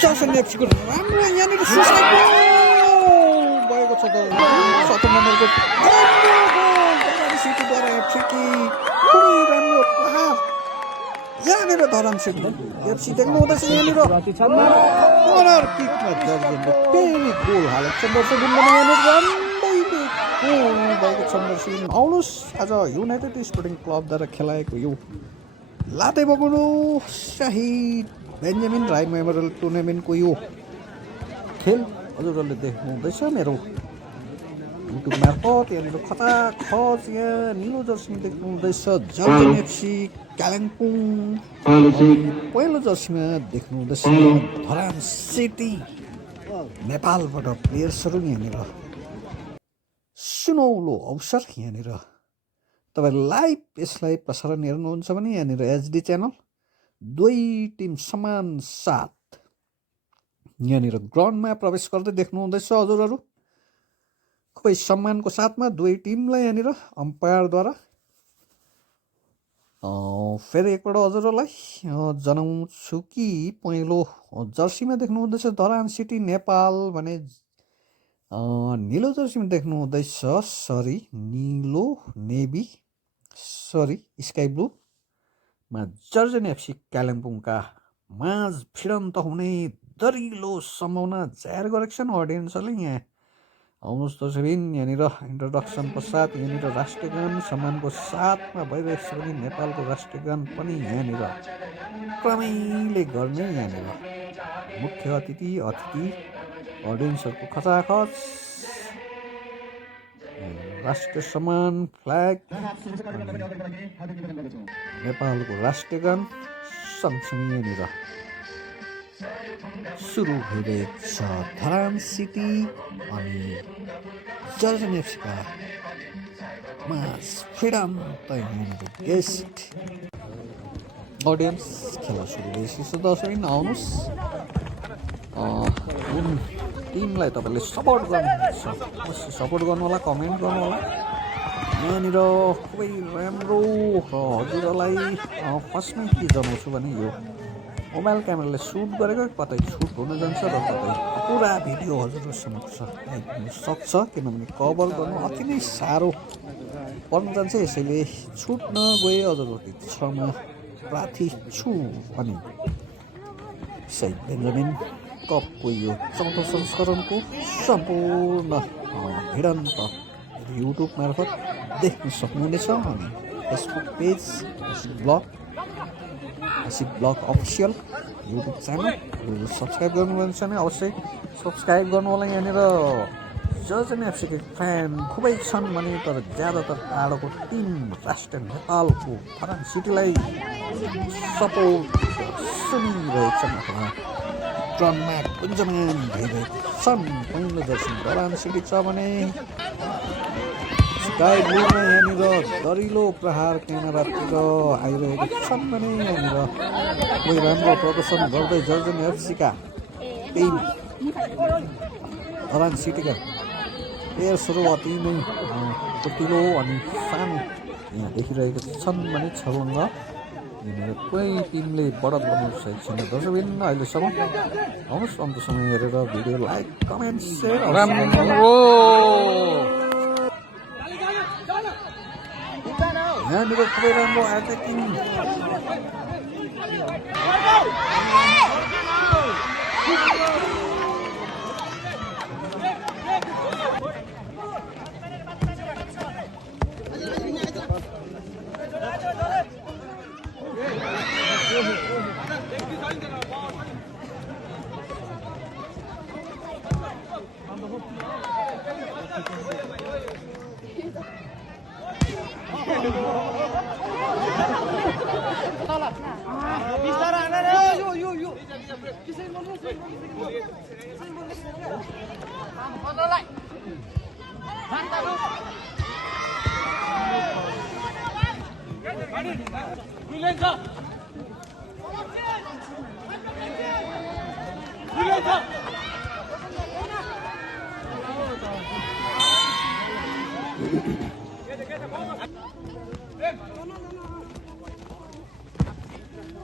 Jersey एफसीको राम्रो यहाँनिर suicide भएको छ त 17 नम्बरको सिटीद्वारा फ्री किक खुबै राम्रो प्रहार यहाँनिर धरान सिटी एफसी देख्नु हुँदैछ यहाँनिर कर्नर किकमा जर्जनले फेरि गोल हालेको छ दर्शकवृन्दले यहाँनिर राम्रैले गोल भएको छ दर्शक आउनुहोस् आज युनाइटेड स्पोर्टिङ क्लबद्वारा खेलाएको यो लाते बगुलो शहीद बेन्जामिन राई मेमोरियल टुर्नामेन्टको यो खेल हजुरहरूले देख्नु हुँदैछ मेरो युट्युब मार्फत यहाँनिर खचाखच यहाँ निलो जर्सीमा देख्नु हुँदैछ जर्जन एफसी कालिम्पोङ पहिलो जर्सीमा देख्नु हुँदैछ धरान सिटी नेपालबाट प्लेयर्सहरू यहाँनिर सुनौलो अवसर यहाँनिर तपाईँ लाइभ यसलाई प्रसारण हेर्नुहुन्छ भने यहाँनिर एचडी च्यानल दुई टिम समान साथ यहाँनिर ग्राउन्डमा प्रवेश गर्दै देख्नु हुँदैछ हजुरहरू खुबै सम्मानको साथमा दुई टिमलाई यहाँनिर अम्पायरद्वारा फेरि एकपल्ट हजुरहरूलाई जनाउँछु कि पहिलो जर्सीमा देख्नु हुँदैछ धरान सिटी नेपाल भने निलो जर्सीमा देख्नु हुँदैछ निलो नेभी स्काई ब्लूमा जर्जन एफसी कालिम्पोङका माझ भिडन्त हुने दरिलो सम्भावना जाहेर गरेको छन् अडियन्सहरूले यहाँ आउनुहोस् दर्शकबिन यहाँनिर इन्ट्रोडक्सन पश्चात यहाँनिर राष्ट्रिय गान सम्मानको साथमा भइरहेको छ भने नेपालको राष्ट्रिय गान पनि यहाँनिर क्रमैले गर्ने यहाँनिर मुख्य अतिथि अडियन्सहरूको खचाखच राष्ट्रिय सम्मान फ्ल्याग नेपालको राष्ट्रिय गान सँगसँगै यहाँनिर सुरु भइरहेको छ धरान सिटी अनि जर्जन एफसीका माझ भिडन्त यहाँनिर गेस्ट अडियन्स खेला सुरु भइसकेको छ दर्शक आउनुहोस् कुन टिमलाई तपाईँले सपोर्ट गर्नुहुन्छ अवश्य सपोर्ट गर्नु होला कमेन्ट गर्नु होला यहाँनिर खुबै राम्रो र हजुरहरूलाई फर्स्टमै के जनाउँछु भने यो मोबाइल क्यामेराले सुट गरेको कतै छुट हुन जान्छ र कतै पुरा भिडियो हजुरहरू समक्ष आइपुग्न सक्छ किनभने कभर गर्नु अति नै साह्रो पर्न जान्छ यसैले छुट्न गए हजुरहरू क्षमा प्रार्थी छु अनि शहीद बेन्जामिन कपको यो चौथो संस्करणको सम्पूर्ण भिडन्त युट्युब मार्फत देख्न सक्नुहुनेछ अनि Facebook page blog official YouTube channel subscribe गर्नुहुन्छ भने अवश्य सब्सक्राइब गर्नु होला यहाँनिर जर्जन एफसीको फ्यान खुबै छन् भने तर ज्यादातर टाढोको टिम राष्ट्रिय नेपालको धरान सिटीलाई सपोर्ट सुनिरहेछन् अथवा ग्राउन्डमा गुन्जमान भइरहेको छन् पहिलो जर्सी धरान सिटी छ भने स्काई ब्लूमा यहाँनिर दरिलो प्रहार क्यामेरातिर आइरहेको छन् भने यहाँनिर कोही राम्रो प्रदर्शन गर्दै जर्जन एफसीका टिम धरान सिटीका प्लेयर्सहरू अति नै फुर्तिलो अनि सानो यहाँ देखिरहेको छन् भने छबङ्ग यहाँनिर कोही टिमले बढत बनाउन सकेको छैन दर्शकबिन अहिलेसम्म आउनुहोस् अन्तसम्म हेरेर भिडियो लाइक कमेन्ट सेयर यहाँनिर खुबै राम्रो एट्याकिङ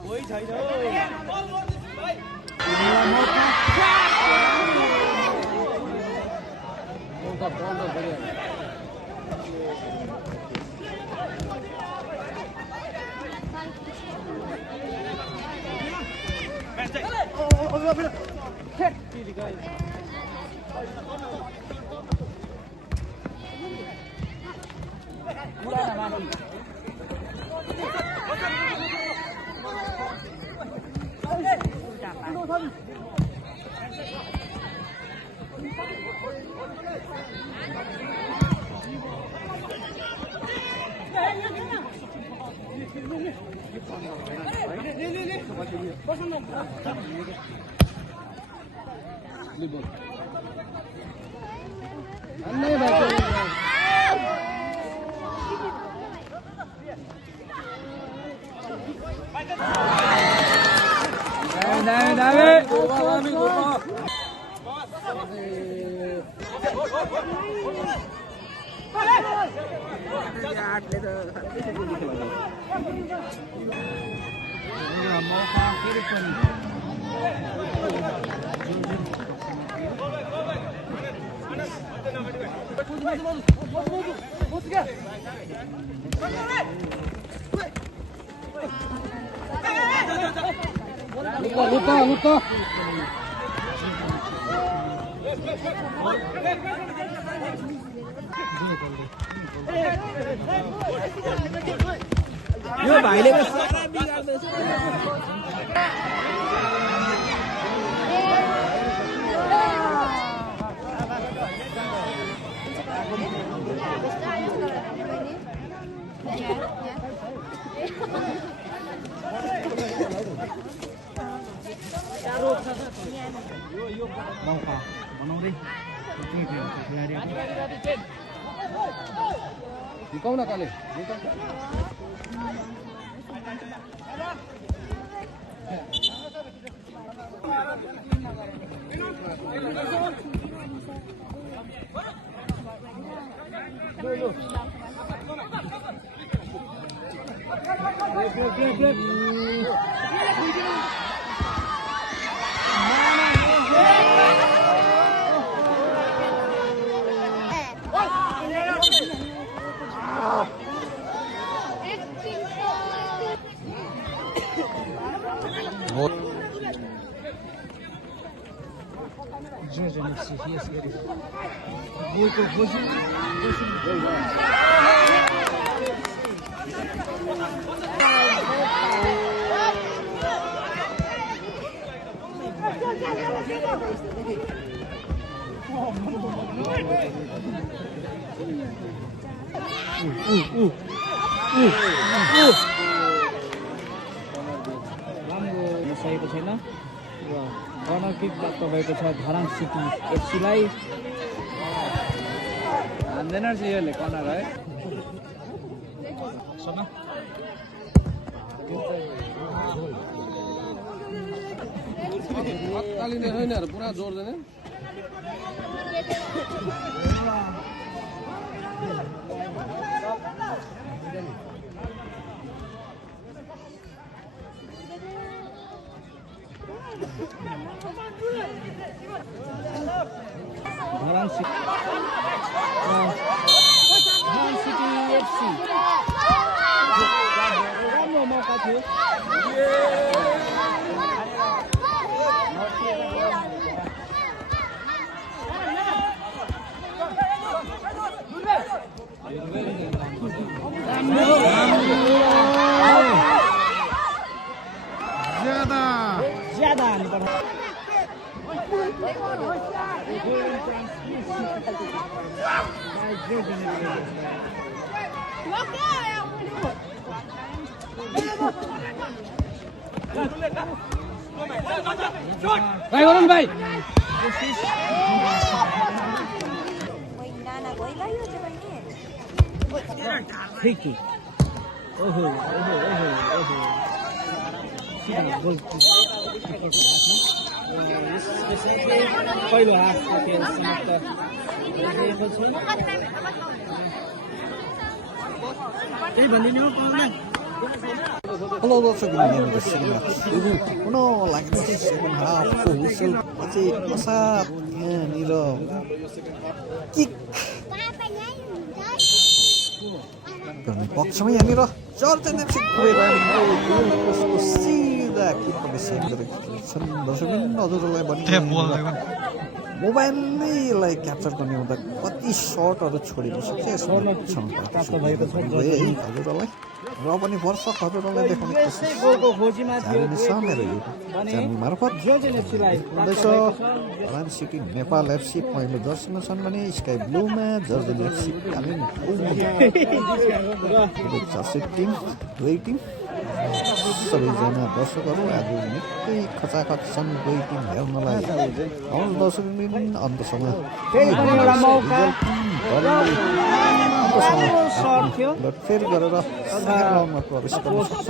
Koy lupa. यो भाइले Ikaw na kali. सकेको छैन र कर्नर किक प्राप्त भएको छ धरान सिटी एफसीलाई हान्दैन रहेछ यसले कर्नर है तत्कालीन होइन पुरा जोड्दैन धरान सिटी एफसी राम्रो मौका थियो ज्यादा हाल्नु पर्छ भाइ गरौँ भाइ Tricky. Oh. पहिलो हाफको खेल समाप्त भएको छ त्यही भनिदिनु हो Halo dर्शक पुनः लाग्ने सेकेन्ड हाफको हुइसल पछि असार यहाँनिर किक गर्ने पक्षमा यहाँनिर चर्चन एफसी गएर सिधा दुईटा किपरले सेभ गरेको छन् दर्शकबिन हजुरहरूलाई भने मोबाइलले क्याप्चर गर्ने हुँदा कति सर्टहरू छोडिदिन्छ हजुरहरूलाई र पनि वर्षक हजुरहरूलाई देखाउने कोसिस गोलको खोजीमा थियो जानिनेछ मेरो युट्युब च्यानल मार्फत हुँदैछ धरान सिटी नेपाल एफसी पहिलो जर्सीमा छन् भने स्काई ब्लूमा जर्जन एफसी चर्चित टिम दुवै टिम सबैजना दर्शकहरू आज निकै खचाखच छन् दुवै टिम हेर्नलाई आउनु दर्शकबिन अन्तसम्म फेरि गरेर राउन्डमा प्रवेश गर्न सक्छ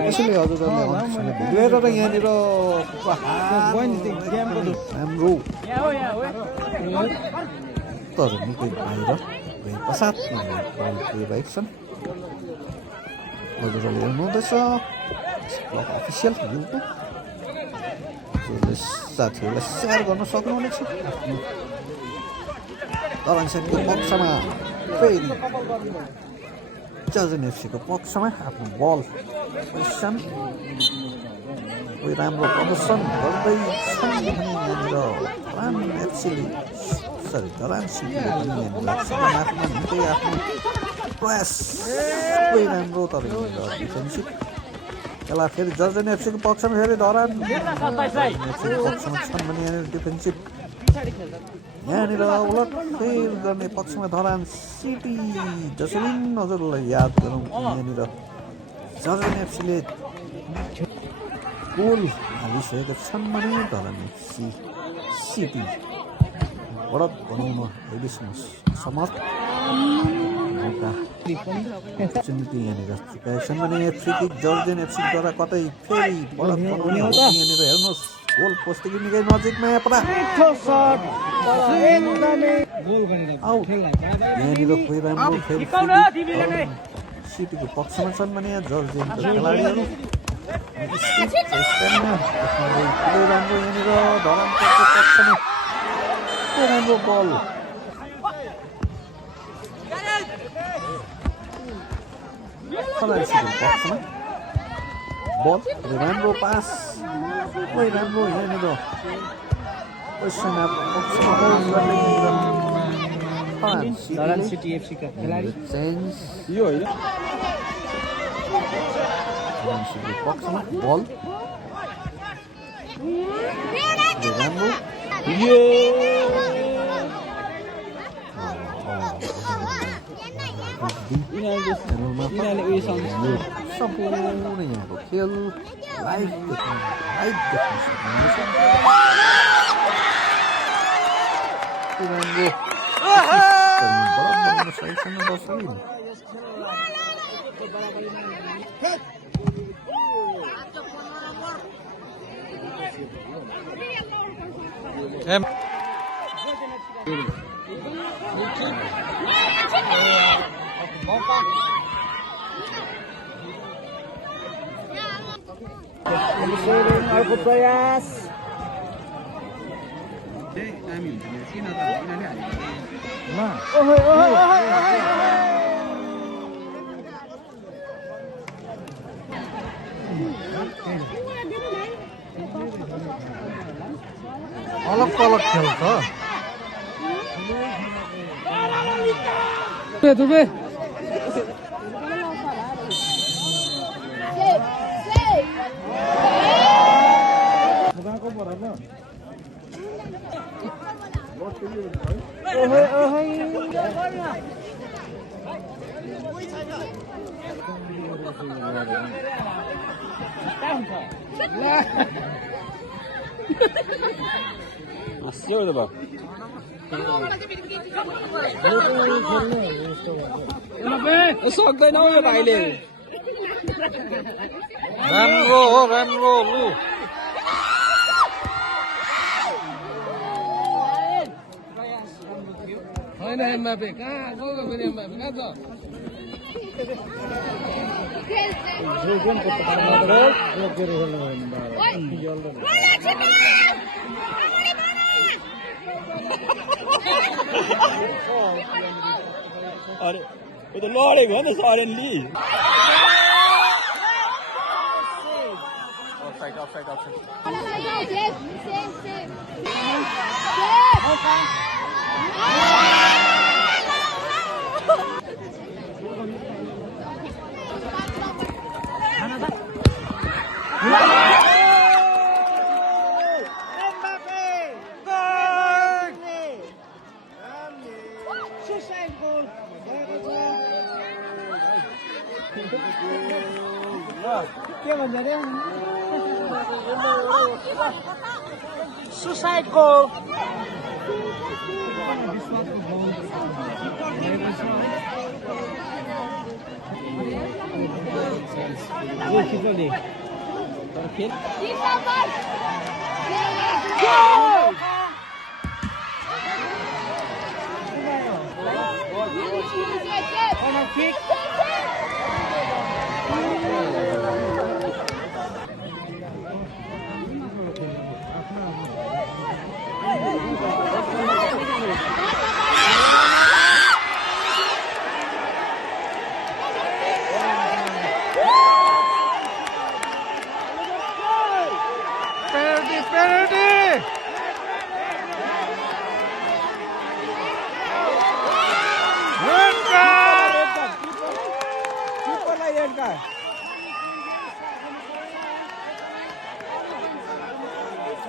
यसैले हजुरहरूले अन्तसम्म भिडियो हेरेर यहाँनिर राम्रो तर निकै बाहिर गए पश्चात बाइक छन् हजुरहरूले हेर्नुहुँदैछ ब्लग अफिसियल युट्युब साथीहरूलाई सेयर गर्न सक्नुहुनेछ दरान सेटको पक्षमा फेरि जर्जन एफसीको पक्षमा आफ्नो बल पोजिसन कोही राम्रो प्रदर्शन गर्दैछन् भने यहाँनिर धरान एफसीले धरान सिटीले पनि यहाँनिर आफ्नो निकै आफ्नो प्रयास कोही राम्रो तर डिफेन्सिभ यसलाई फेरि जर्जन एफसीको पक्षमा फेरि धरान एफसीको पक्षमा छन् भने यहाँनिर डिफेन्सिभ यहाँनिर उलटफेर गर्ने पक्षमा धरान सिटी जसरी हजुरलाई याद गरौँ यहाँनिर जर्जन एफसीले गोल हालिसकेका छन् भने धरान एफसी सिटी बढत बनाउन अहिलेसम्म समर्थ मौका चुनौती यहाँनिर चुकाएका छन् भने फ्री किक जर्जन एफसीद्वारा कतै फेरि बढत बनाउने हो यहाँनिर हेर्नुहोस् गोल पोस्टदेखि निकै नजिकमा यहाँनिर कोही राम्रो फेरि सिटीको पक्षमा छन् भने यहाँ जर्जियनको खेलाडीहरू राम्रो यहाँनिर धरानको पक्षमा राम्रो बल पक्षमा बल राम्रो पास कोही राम्रो यहाँनिर धरान सिटी एफसी का खेलाडी चेन्ज यो होइन पक्षमा बल राम्रो सम्पूर्ण यहाँको खेल लाइभ देख्न सक्नुहुनेछ अर्को प्रयास अलग अलग खेल छ सक्दैन यो भाइले राम्रो हो राम्रो लु होइन एमबापे कहाँ गयो फेरि एमबापे कहाँ अरे वो तो लडेको हो नि त सरेनली भएका छन्। के भन्छ रे सुसाइड गोल खिचडी तर खेल किक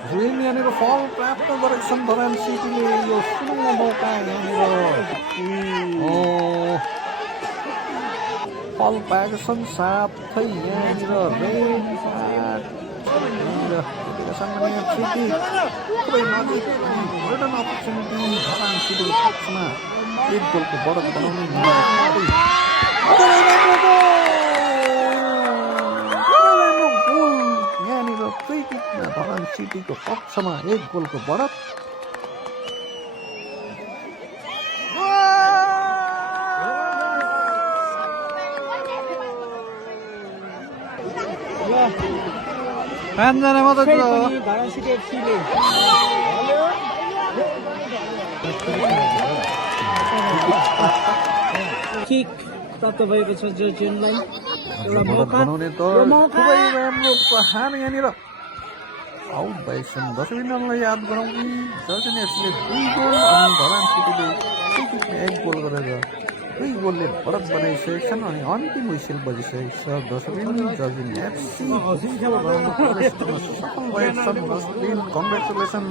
जुन यहाँनिर फल प्राप्त गरेको छन् धरान सिटीले यो सुनौलो मौका यहाँनिर फल पाएको छन् साथै यहाँनिर रेड कार्ड सिटी खुबै नजिक गोल्डन अपर्च्युनिटी धरान सिटीको पक्षमा एक गोलको बढत बनाउने फ्री किकमा धरान सिटीको पक्षमा एक गोलको बढत पाँचजना मात्रै धरान सिटी एफसीले किक प्राप्त भएको छ जर्जियनलाई एउटा मौका बनाउने त खुबै राम्रो प्रहार यहाँनिर आउट भएछन्। दर्शकवृन्दलाई याद गरौँ कि जर्जियन एफसीले 2 गोल अनि धरान सिटीले फ्री किकमा 1 गोल गरेर 2 गोलले बढत बनाइसकेका छन् अनि अन्तिम हुइसेल बजिसकेको छ। दर्शकवृन्द जर्जियन एफसी सफल भएका छन्। कङ्ग्रेचुलेसन।